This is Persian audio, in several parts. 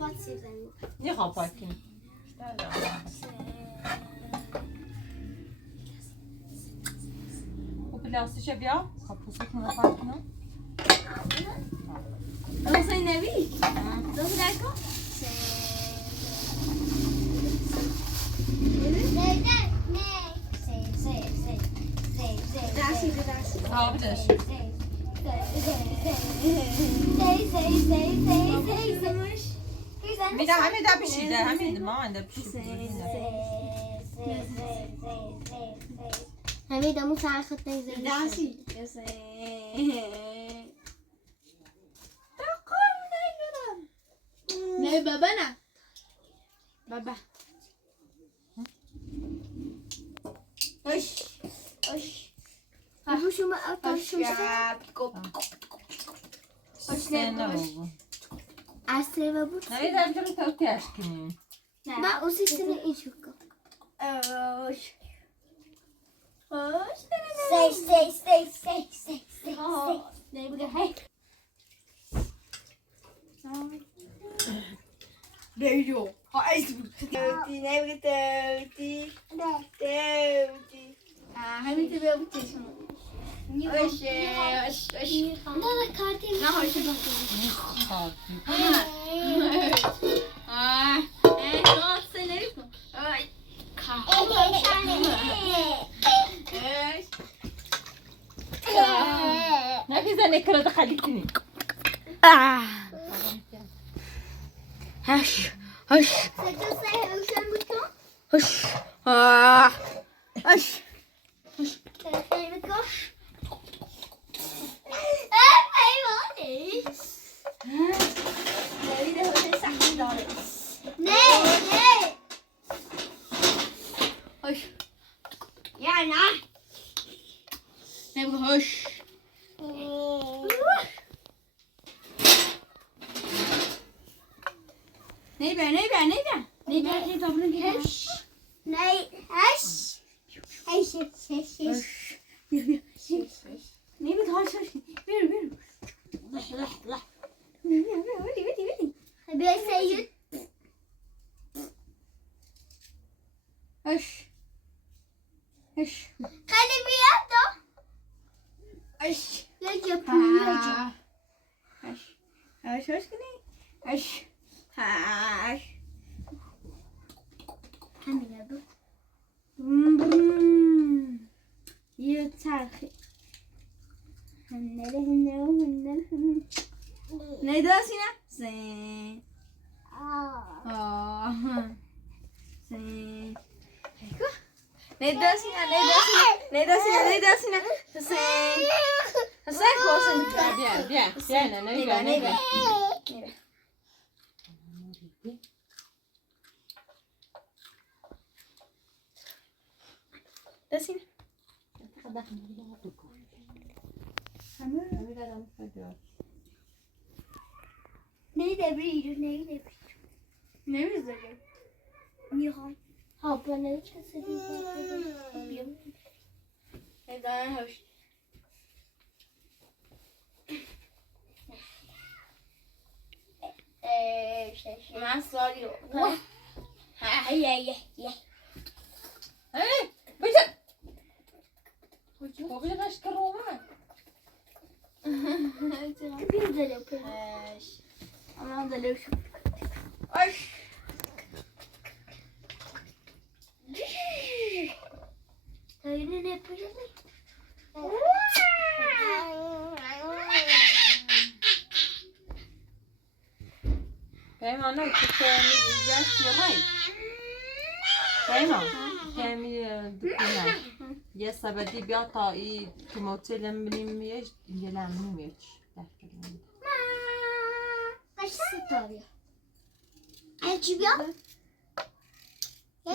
باید سیب زمینی یه خواب پاک کنیم و پلاستیشه بیا خب کنه پاک کنم حسین نبی دو در کن آبدش میده همه ده بشیده همه ده ما ده بشیده همه دمو سرخط نیزه داشی نه بابا نه بابا اش اش بابا شما اتاش عصر و بود نه ده بجرم توتیش کنیم نه اون سیستم این شکا اش نه بگه هی Beijo. Ai, Teuti, né? Teuti. Teuti. Ah, همین تو بیا بوتی شما. osh. نه کارتی نه هاش خلاص نمی‌کنم. آی. نفیزه نکره ده خلیتینی هش هش هش هش هش میخوام هاپانه کسی بیام من سوالی رو بجد بابی نشکر رومن اما دلو شو پیمانه که میگشت یا رای پیمان که دکنه یه سبدی بیا تا ای که موتیلم بینیم میش یه لمنی میش چی بیا؟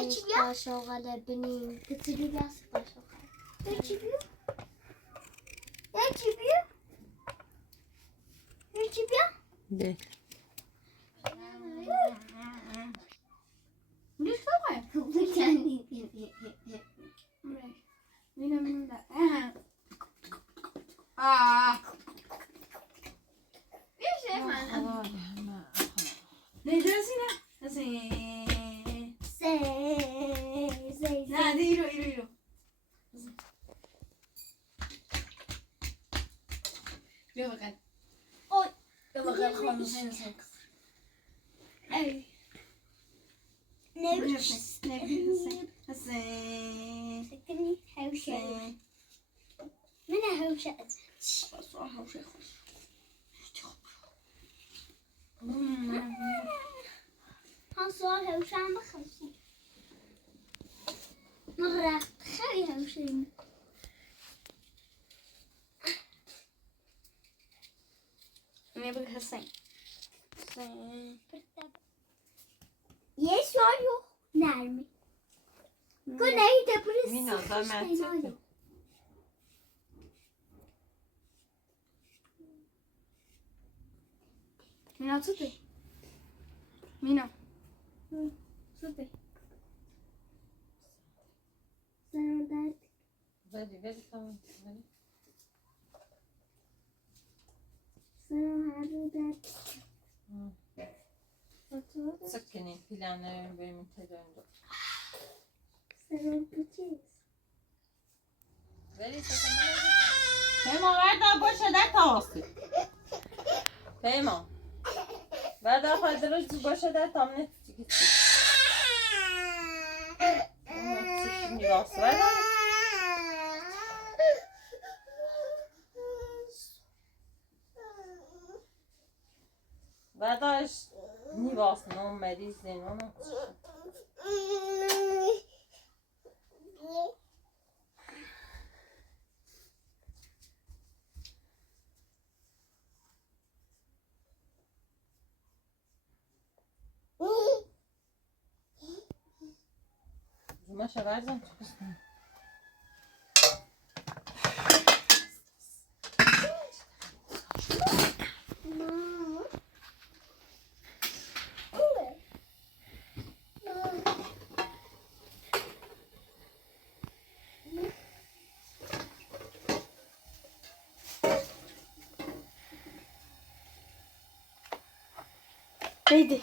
چی بیا؟ شاغل بینیم کسی بیا شاغل چی بیا؟ چی بیا؟ چی بیا؟ ده نيجي هسينا هسين لا دي يرو يلا كان Oy. يلا كان خمسين سنة Ay. Ne biliyorsun? Hüseyin. سكني هوشة. من هوشة؟ Han sa hوشة عم بخلص. مرة خلي هوشة. Ne biliyorsun Hüseyin? Ye soruyor. Nermi? Güneyde burası. Mina da mertçe. Mina tutuyor. Mina. Süper. Sana da Ver tamam. Ver. sana da Sıkkının planları benim telefonumda. sana bıçağız. Ver işte. Peymo ver daha boş eder tavası. Peymo. Ver daha fazla boş eder tam ne gitsin. Şimdi bas ver daha. Ver daha ni basın o merizleyin onu. Maşa versen çok istedim. Neydi?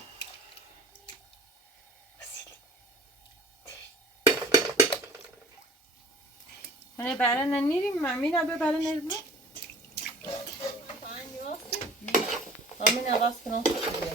Hani ben nereyim ben? Mina be ben nereyim? Mina baskın olsun diye.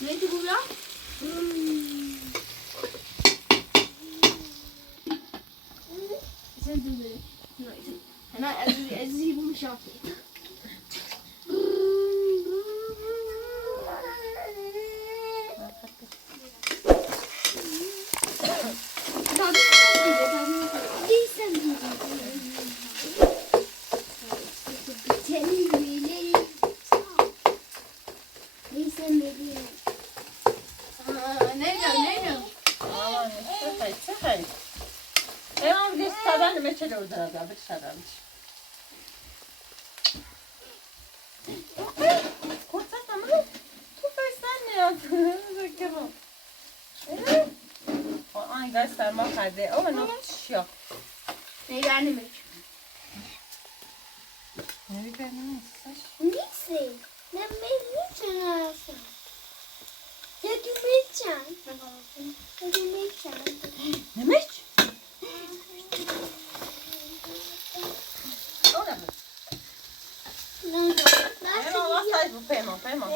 Neydi bu ya? Sen de böyle. Hemen Aziz bulmuş yaptı. Meçhale orada abi dışarıdamış. Korkak ama sen ne yaptın? Bakalım. Ay göstermek hadi. Ama ne yapıyor? Ne vermemek? Ne vermemek? پیمان واسه بود پیمان پیمان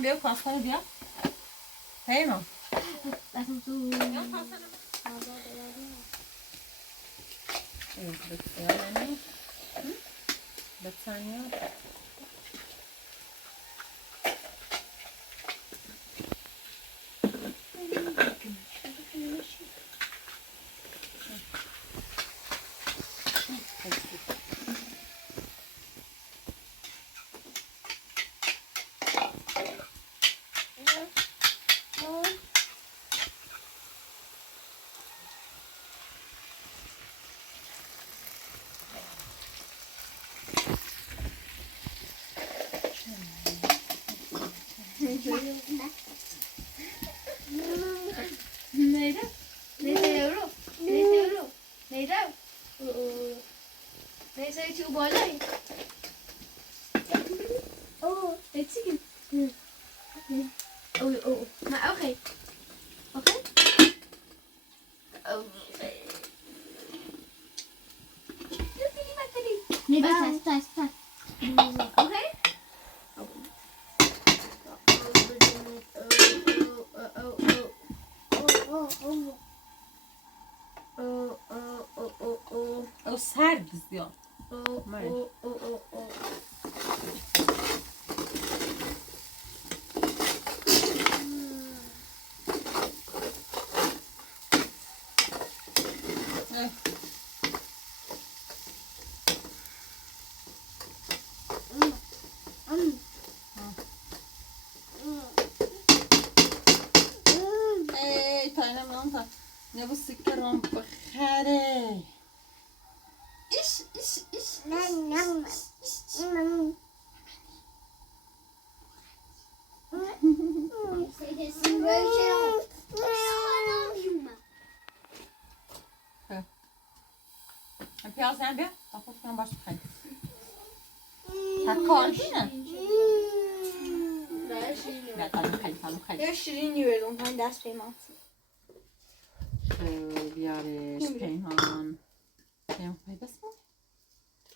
بیا پاستا رو بیا پیمان بیا پاستا رو بسیار Neydi? Neyse yavrum. Neyse yavrum. Neydi? Neyse hiç ubalay. Etikim. Ma okay. Okay? Ne bir tas. Okay? او سرد زیاد نه bu سکرم بخره iş پیازن بیا تا کنم باش بخیر تکاردینه یا شیرینی بدون هم دست پیمان بیارش پیمان پیداست مو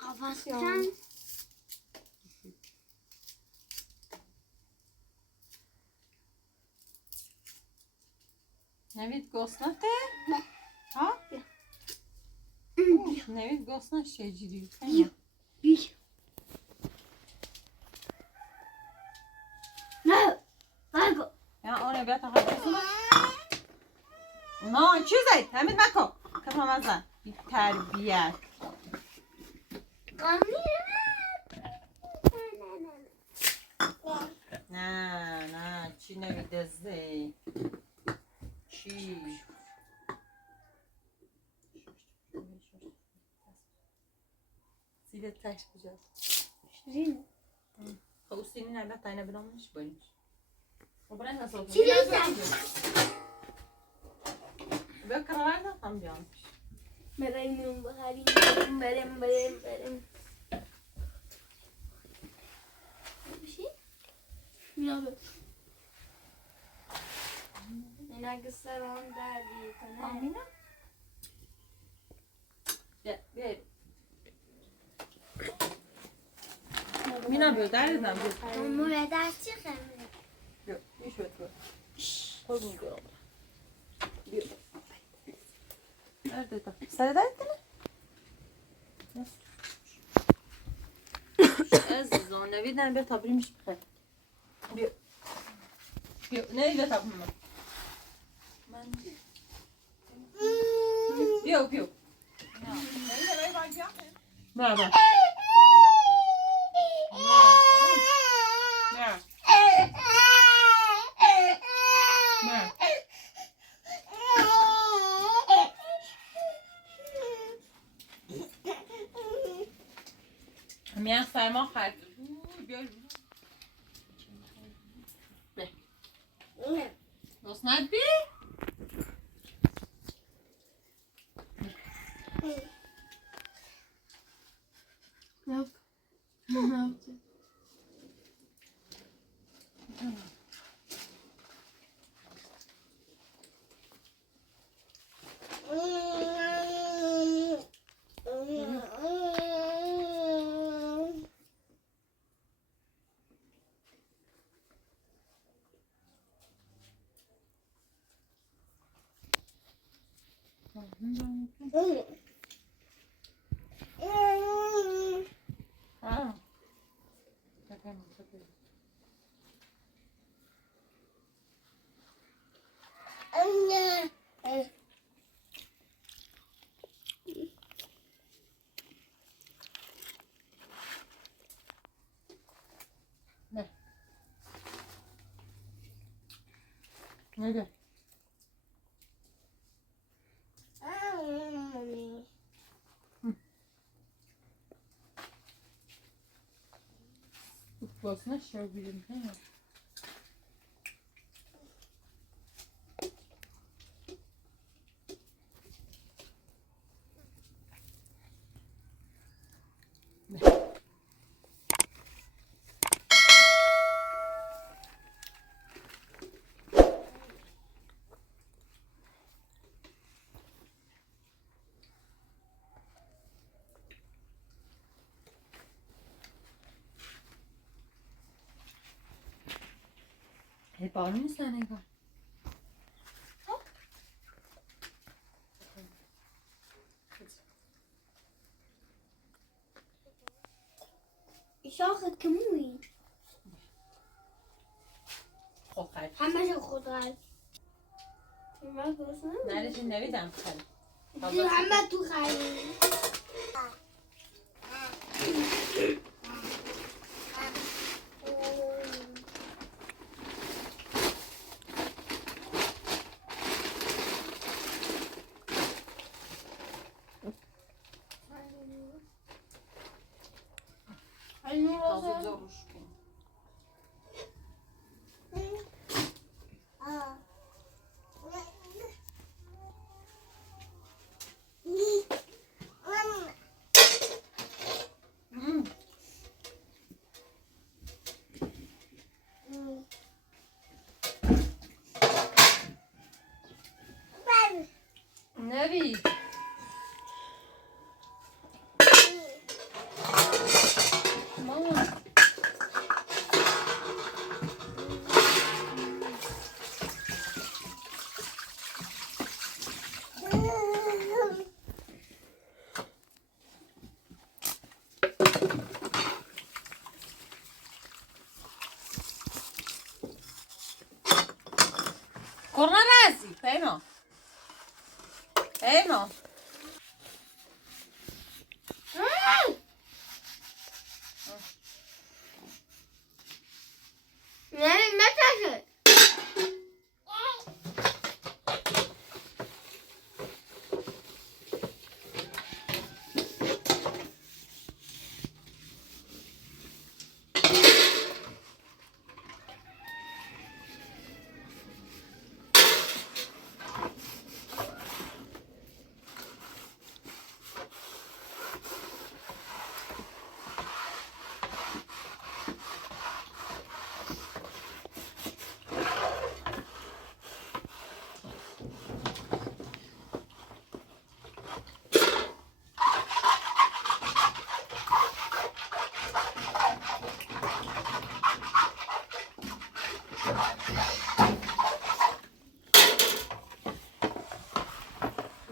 Avastan. نوید گوسنته؟ ها؟ نوید گوسنه شجری Bir. Ne? Bak. یا آره بیا تا خواهد نه چیزی همین مکو کفا مزن بی تربیت نه چی نویده زی چی سیده تش بجاد شیرین خب سینی نبید تاینه بدامش باییش خب برای نسال Çilek. بیا کرار ده هم بیامش بریم bir şey ne yapıyor nagıslar on derdi آمینا بیا مینا بیا دردم بیا Ama ders çıkar. بیا بیش بتو قربون برم بیا nerede ta سر درد نه عزیزان نویدن بیا تا بریمش بخیر بیا نوید تا بیم من بیا نوید بیا بیا میان سرما خرد Hadi. Yap. Ne yapacağım? Ha. Bakayım, bakayım. Ne? Nerede? Basına şöyle bir değil mi? Hep var mı sen Ega? Ich auch Gemüse. Kokar. Haben wir schon drei. Was ist das? Neredesin neviden kal. Du haben wir drei. Taze zormuş. Nereye? Mama. Corna razi, Peno. Peno. Ne taşı?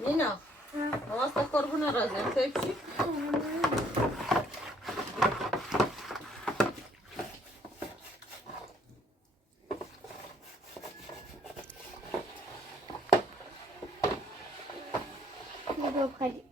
Nina. Mama sta corbuna razi, înțelegi? Yok hadi.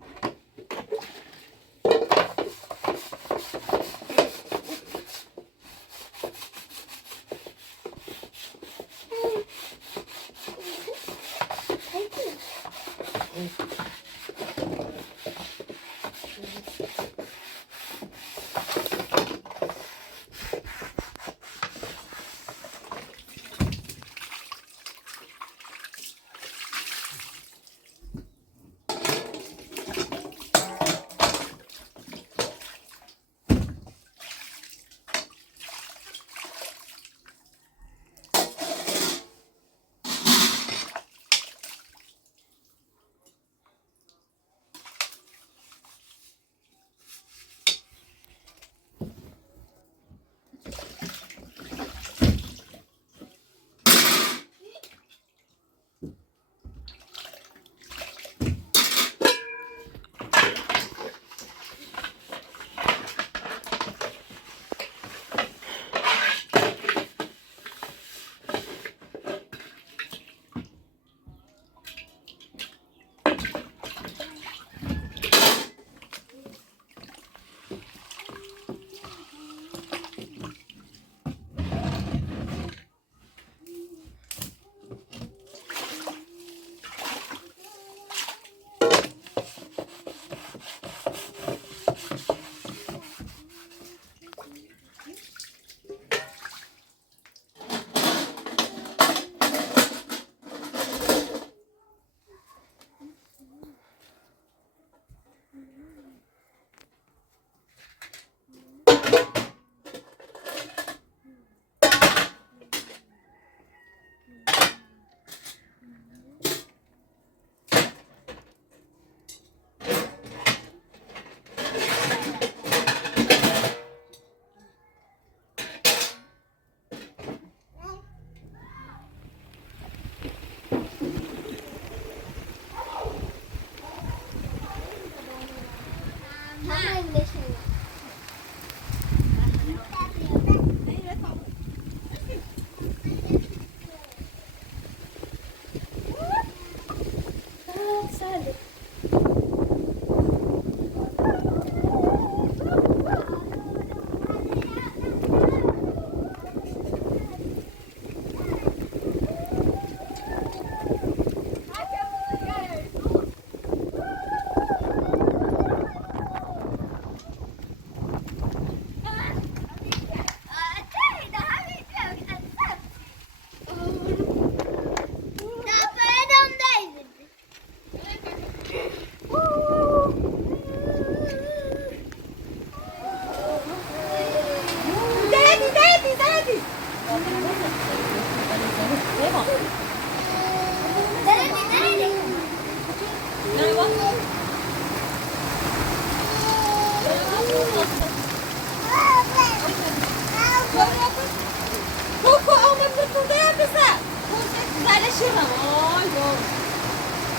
عاشقم آی بابا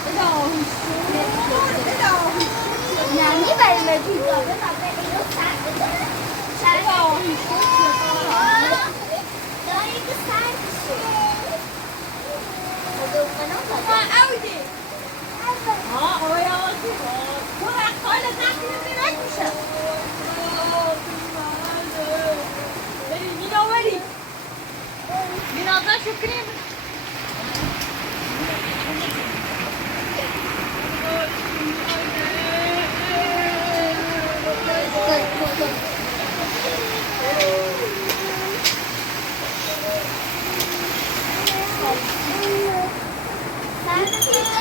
الهی نه میبریم به پیزا بذار بریم رو سر بزنه الهی داری که سر بشه عودي آقای آقای تو رقال زخمی میرک میشه بریم مینا بریم مینا ازن شکریم سر بزنه